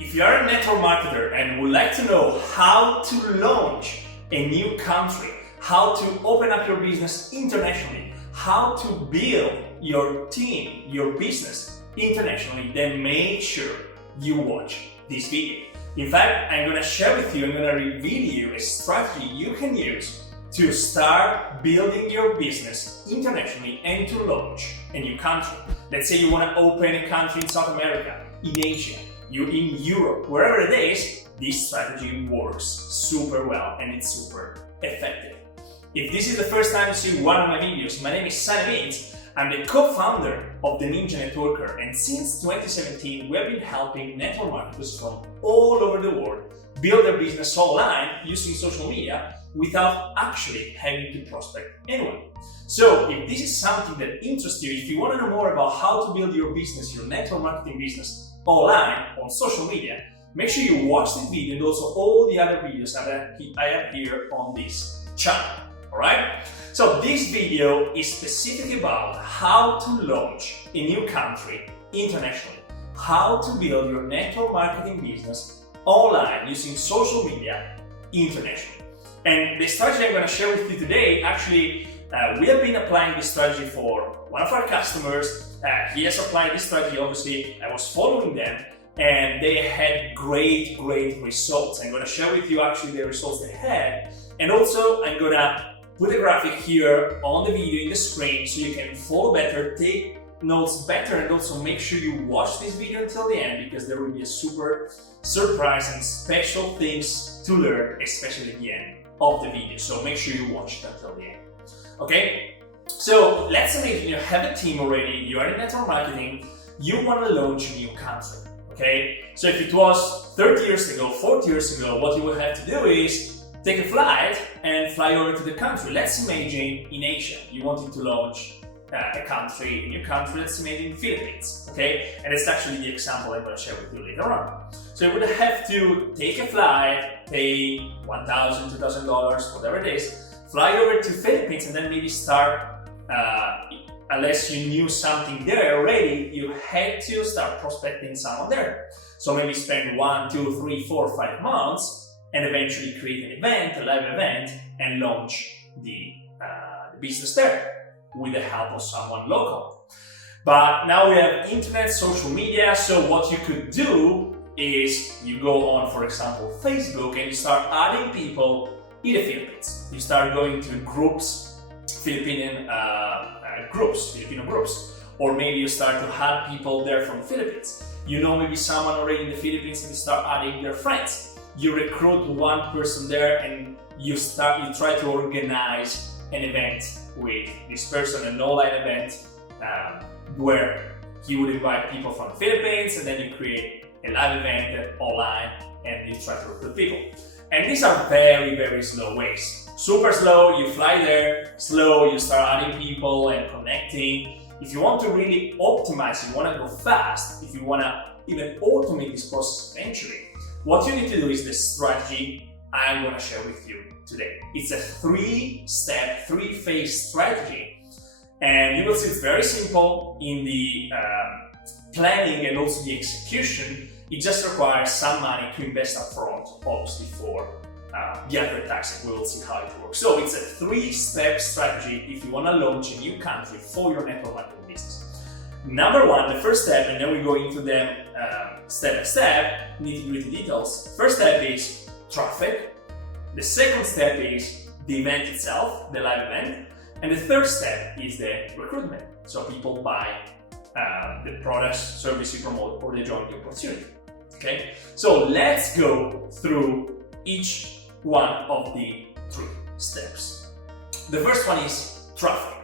If you are a network marketer and would like to know how to launch a new country, how to open up your business internationally, how to build your team, your business internationally, then make sure you watch this video. In fact, I'm going to share with you, I'm going to reveal you a strategy you can use to start building your business internationally and to launch a new country. Let's say you want to open a country in South America, in Asia, you're in Europe, wherever it is, this strategy works super well and it's super effective. If this is the first time you see one of my videos, my name is Sunny. I'm the co-founder of the Ninja Networker, and since 2017 we have been helping network marketers from all over the world build their business online using social media without actually having to prospect anyone. So if this is something that interests you, if you want to know more about how to build your business, your network marketing business online on social media, make sure you watch this video and also all the other videos I have here on this channel. Alright? So this video is specifically about how to launch a new country internationally, how to build your network marketing business online using social media internationally. And the strategy I'm going to share with you today, actually, we have been applying this strategy for one of our customers. He has applied this strategy, obviously, I was following them, and they had great results. I'm going to share with you actually the results they had, and also I'm going to put a graphic here on the video in the screen so you can follow better, take notes better, and also make sure you watch this video until the end, because there will be a super surprise and special things to learn, especially at the end of the video. So make sure you watch it until the end. Okay? So let's imagine you have a team already, you are in network marketing, you want to launch a new country. Okay? So if it was 30 years ago, 40 years ago, what you would have to do is take a flight and fly over to the country. Let's imagine in Asia, you wanted to launch a new country, let's imagine Philippines, okay? And it's actually the example I'm going to share with you later on. So you would have to take a flight, pay $1,000, $2,000, whatever it is, fly over to Philippines and then maybe start, unless you knew something there already, you had to start prospecting someone there. So maybe spend 1, 2, 3, 4, 5 months and eventually create an event, a live event, and launch the business there with the help of someone local. But now we have internet, social media, so what you could do is you go on, for example, Facebook, and you start adding people in the Philippines. You start going to groups, Filipino groups, or maybe you start to add people there from the Philippines. You know maybe someone already in the Philippines and you start adding their friends. You recruit one person there and you try to organize an event with this person, an online event where he would invite people from the Philippines, and then you create a live event online and you try to recruit people. And these are very slow ways. Super slow, you fly there, slow, you start adding people and connecting. If you want to really optimize, you want to go fast, if you want to even automate this process eventually, what you need to do is the strategy I'm going to share with you today. It's a 3-step, 3-phase strategy, and you will see it's very simple in the planning and also the execution. It just requires some money to invest up front, obviously, for the advertising. We will see how it works. So it's a 3-step strategy if you want to launch a new country for your network marketing business. Number 1, the first step, and then we go into them step by step, nitty-gritty details. First step is traffic. The second step is the event itself, the live event. And the third step is the recruitment. So people buy the products, service you promote, or they join the opportunity. Okay? So let's go through each one of the 3 steps. The first one is traffic.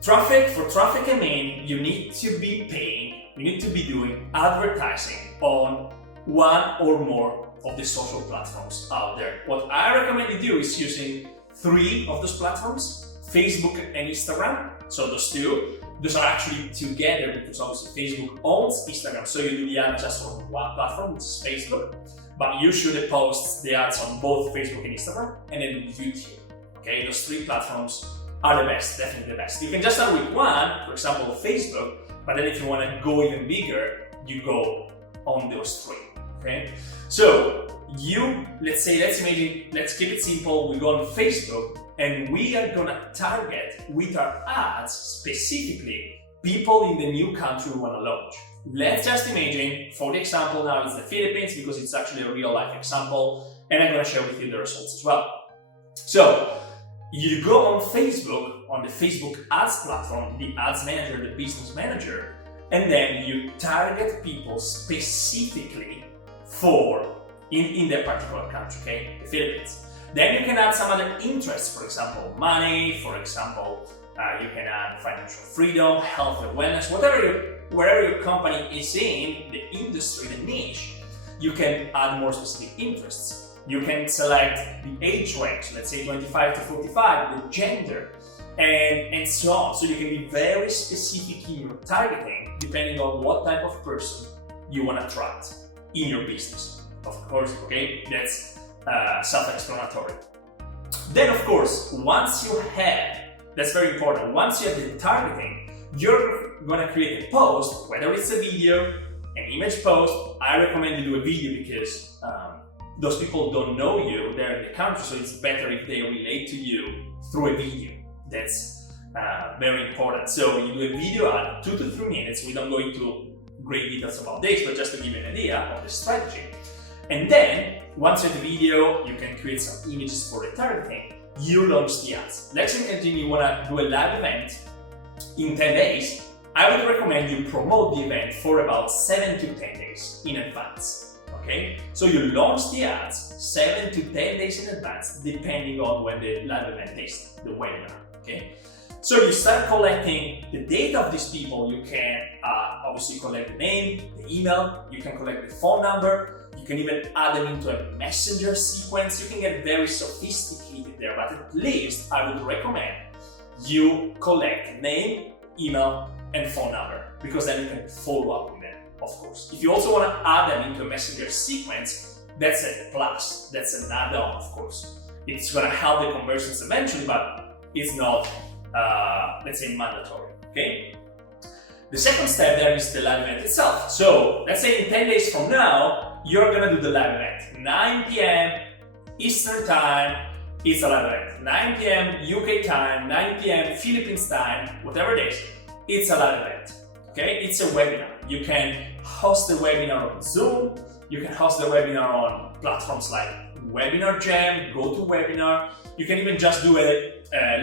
For traffic, I mean, you need to be paying, you need to be doing advertising on one or more of the social platforms out there. What I recommend you do is using 3 of those platforms, Facebook and Instagram. So those 2, those are actually together because obviously Facebook owns Instagram. So you do the ads just on one platform, which is Facebook, but you should post the ads on both Facebook and Instagram, and then YouTube. Okay, those 3 platforms are the best, definitely the best. You can just start with one, for example, Facebook, but then if you want to go even bigger, you go on those 3. okay? So let's keep it simple, we go on Facebook and we are gonna target with our ads specifically people in the new country we wanna launch. Let's just imagine, for the example now it's the Philippines because it's actually a real life example and I'm gonna share with you the results as well. So you go on Facebook, on the Facebook ads platform, the ads manager, the business manager, and then you target people specifically for in their particular country, okay, the Philippines. Then you can add some other interests, for example, money, for example, you can add financial freedom, health and wellness, wherever your company is in, the industry, the niche, you can add more specific interests. You can select the age range, let's say 25 to 45, the gender, and so on. So you can be very specific in your targeting, depending on what type of person you want to attract in your business. Of course, okay, that's self-explanatory. Then, of course, once you have, that's very important, once you have the targeting, you're gonna create a post, whether it's a video, an image post. I recommend you do a video because those people don't know you, they're in the country, so it's better if they relate to you through a video. That's very important. So you do a video ad, 2 to 3 minutes. We don't go into great details about this, but just to give you an idea of the strategy. And then, once you have the video, you can create some images for retargeting. You launch the ads. Let's imagine you want to do a live event in 10 days. I would recommend you promote the event for about 7 to 10 days in advance. Okay? So you launch the ads 7 to 10 days in advance, depending on when the live event is, the webinar. Okay? So you start collecting the data of these people. You can obviously collect the name, the email, you can collect the phone number, you can even add them into a messenger sequence. You can get very sophisticated there, but at least I would recommend you collect name, email, and phone number, because then you can follow up with them, of course. If you also want to add them into a messenger sequence, that's a plus, that's an add-on, of course. It's going to help the conversions eventually, but it's not, let's say, mandatory, okay? The second step there is the live event itself. So let's say in 10 days from now, you're going to do the live event. 9 p.m. Eastern time, it's a live event. 9 p.m. UK time, 9 p.m. Philippines time, whatever it is, it's a live event, okay? It's a webinar. You can host the webinar on Zoom, you can host the webinar on platforms like Webinar Jam, GoToWebinar. You can even just do a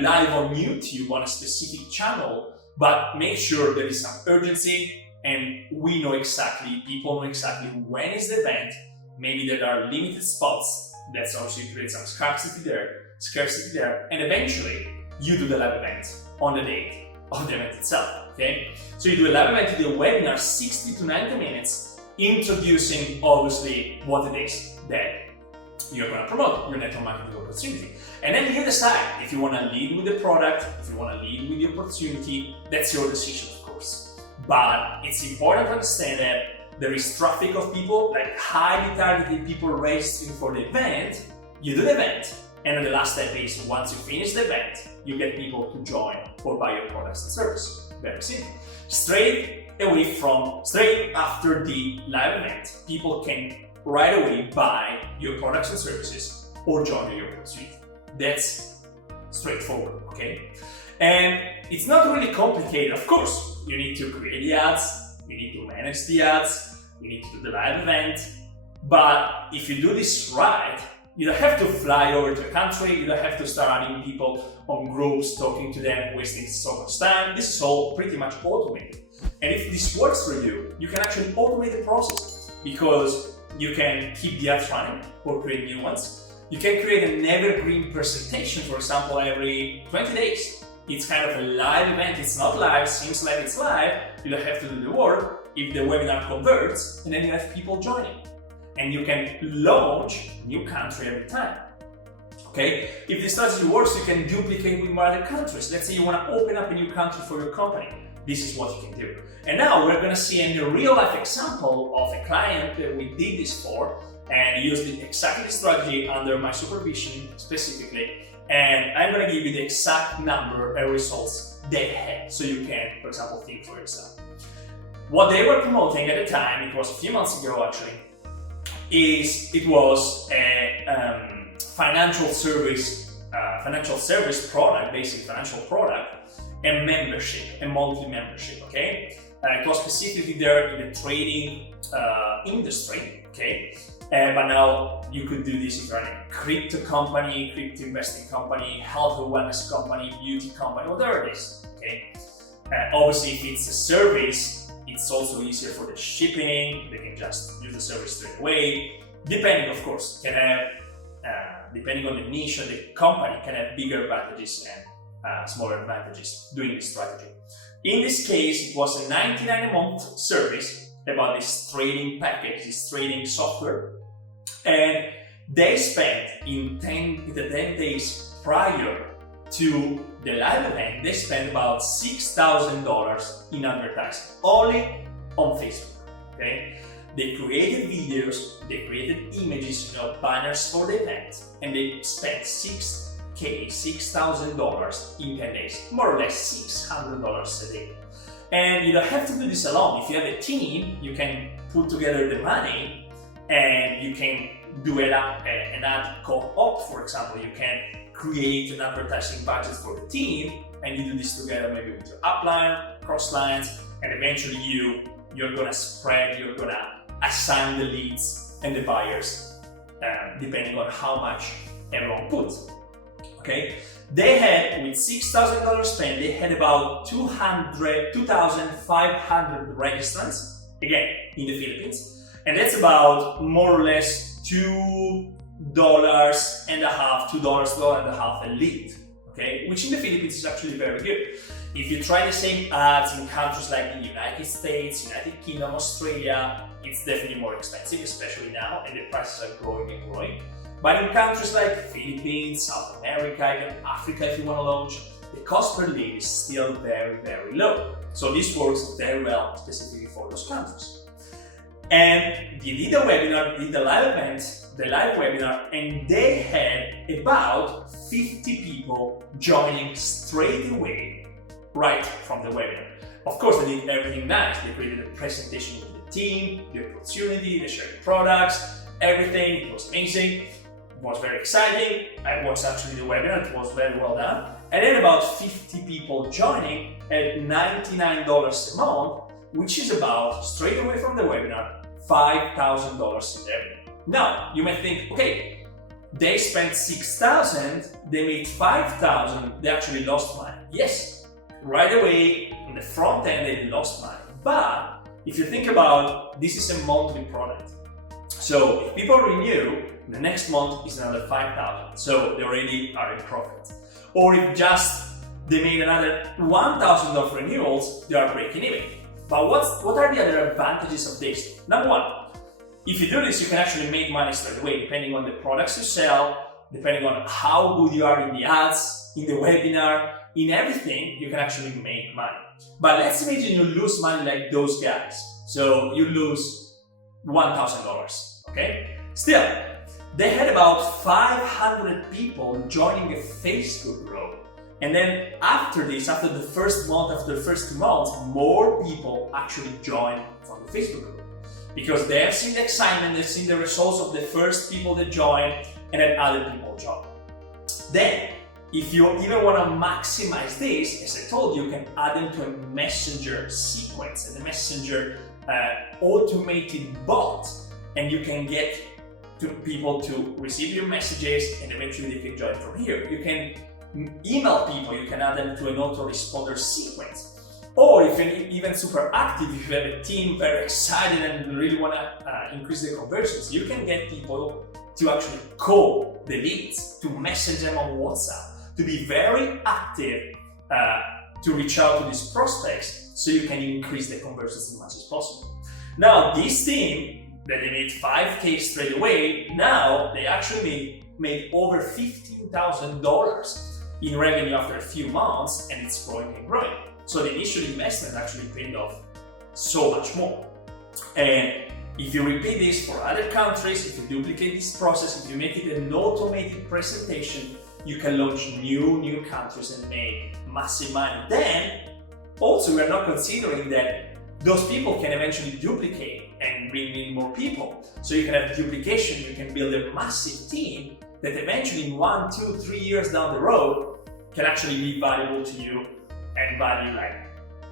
live on YouTube on a specific channel, but make sure there is some urgency and we know exactly, people know exactly when is the event. Maybe there are limited spots, that's also create some scarcity there, and eventually you do the live event on the date of the event itself, okay? So you do a live event, you do a webinar, 60 to 90 minutes, introducing obviously what it is that you're going to promote, your network marketing opportunity. And then you decide if you want to lead with the product, if you want to lead with the opportunity, that's your decision, of course. But it's important to understand that there is traffic of people, like highly targeted people registering for the event. You do the event, and then the last step is once you finish the event, you get people to join or buy your products and services. Very simple. Straight after the live event, people can right away buy your products and services or join your opportunity. That's straightforward, okay? And it's not really complicated. Of course, you need to create the ads, you need to manage the ads, you need to do the live event. But if you do this right, you don't have to fly over to a country, you don't have to start adding people on groups, talking to them, wasting so much time. This is all pretty much automated. And if this works for you, you can actually automate the process because you can keep the ads running or create new ones. You can create an evergreen presentation, for example, every 20 days. It's kind of a live event, it's not live, seems like it's live, you don't have to do the work. If the webinar converts, and then you have people joining. And you can launch new country every time. Okay? If this strategy works, you can duplicate with more other countries. Let's say you want to open up a new country for your company. This is what you can do. And now we're going to see a real life example of a client that we did this for and used exactly the strategy under my supervision specifically. And I'm going to give you the exact number and results they had so you can, for example, think for yourself. What they were promoting at the time, it was a few months ago actually, it was a financial service product, basic financial product, a membership, a monthly membership, okay? It was specifically there in the trading industry, okay? But now you could do this if you're a crypto company, crypto investing company, health and wellness company, beauty company, whatever it is, okay? Obviously, if it's a service, it's also easier for the shipping. They can just use the service straight away. Depending, of course, can have, depending on the niche of the company, can have bigger advantages and smaller advantages doing this strategy. In this case, it was a $99 a month service about this trading package, this trading software, and they spent in the 10 days prior to the live event, they spent about $6,000 in advertising, only on Facebook, okay? They created videos, they created images, banners for the event, and they spent $6,000 in 10 days, more or less $600 a day. And you don't have to do this alone. If you have a team, you can put together the money and you can do an ad co-op, for example. You can create an advertising budget for the team and you do this together maybe with your upline, cross lines, and eventually you're gonna spread, you're gonna assign the leads and the buyers depending on how much everyone puts. Okay, they had, with $6,000 spent, they had about 2,500 registrants, again, in the Philippines, and that's about more or less $2.50 a lead, okay, which in the Philippines is actually very good. If you try the same ads in countries like the United States, United Kingdom, Australia, it's definitely more expensive, especially now, and the prices are growing and growing. But in countries like Philippines, South America, even Africa, if you want to launch, the cost per lead is still very, very low. So this works very well specifically for those countries. And they did a webinar, did the live event, the live webinar, and they had about 50 people joining straight away, right from the webinar. Of course, they did everything nice. They created a presentation with the team, the opportunity, they shared products, everything. It was amazing. It was very exciting. I watched actually the webinar, it was very well done. And then about 50 people joining at $99 a month, which is about, straight away from the webinar, $5,000 in revenue. Now, you might think, okay, they spent $6,000, they made $5,000, they actually lost money. Yes, right away, in the front end, they lost money. But if you think about, this is a monthly product. So if people renew, the next month is another $5,000. So they already are in profit. Or if just they made another $1,000 renewals, they are breaking even. But what are the other advantages of this? Number one, if you do this, you can actually make money straight away, depending on the products you sell, depending on how good you are in the ads, in the webinar, in everything, you can actually make money. But let's imagine you lose money like those guys. So you lose $1,000, okay? Still, they had about 500 people joining a Facebook group. And then after this, after the first month, after the first 2 months, more people actually joined from the Facebook group. Because they have seen the excitement, they've seen the results of the first people that joined, and then other people joined. Then, if you even want to maximize this, as I told you, you can add them to a messenger sequence and a messenger automated bot, and you can get people to receive your messages, and eventually they can join from here. You can email people, you can add them to an autoresponder sequence. Or if you're even super active, if you have a team very excited and really want to increase the conversions, you can get people to actually call the leads, to message them on WhatsApp, to be very active, to reach out to these prospects so you can increase the conversions as much as possible. Now, this team that they made $5K straight away, now they actually made over $15,000 in revenue after a few months, and it's growing and growing. So the initial investment actually paid off so much more. And if you repeat this for other countries, if you duplicate this process, if you make it an automated presentation, you can launch new countries and make massive money. Then, also, we are not considering that those people can eventually duplicate and bring in more people. So you can have duplication, you can build a massive team that eventually in 1, 2, 3 years down the road can actually be valuable to you and value like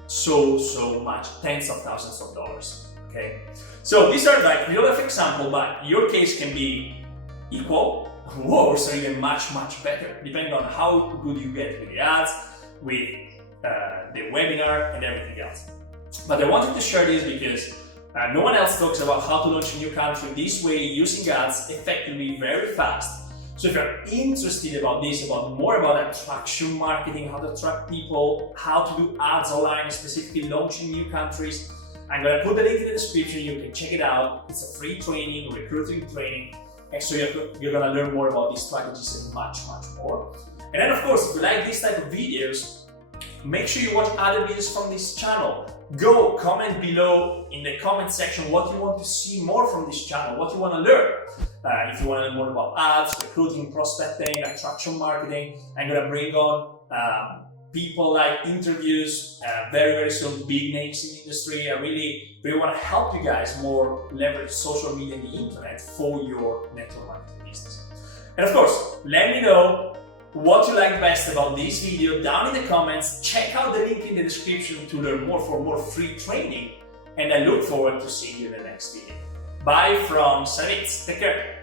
so much, tens of thousands of dollars. Okay, so these are like real life example, but your case can be equal, worse, or even much better, depending on how good you get with the ads, with the webinar and everything else. But I wanted to share this because no one else talks about how to launch a new country this way using ads effectively, very fast. So if you're interested about this, more about attraction marketing, how to attract people, how to do ads online, specifically launching new countries, I'm gonna put the link in the description. You can check it out. It's a free training, recruiting training, and so you're gonna learn more about these strategies and much more. And then of course, if you like this type of videos, make sure you watch other videos from this channel. Go comment below in the comment section what you want to see more from this channel, what you want to learn. If you want to learn more about ads, recruiting, prospecting, attraction marketing, I'm going to bring on people like interviews, very soon, big names in the industry. I really want to help you guys more leverage social media and the internet for your network marketing business. And of course, let me know what you like best about this video down in the comments. Check out the link in the description to learn more for more free training, and I look forward to seeing you in the next video. Bye from Savitz. Take care.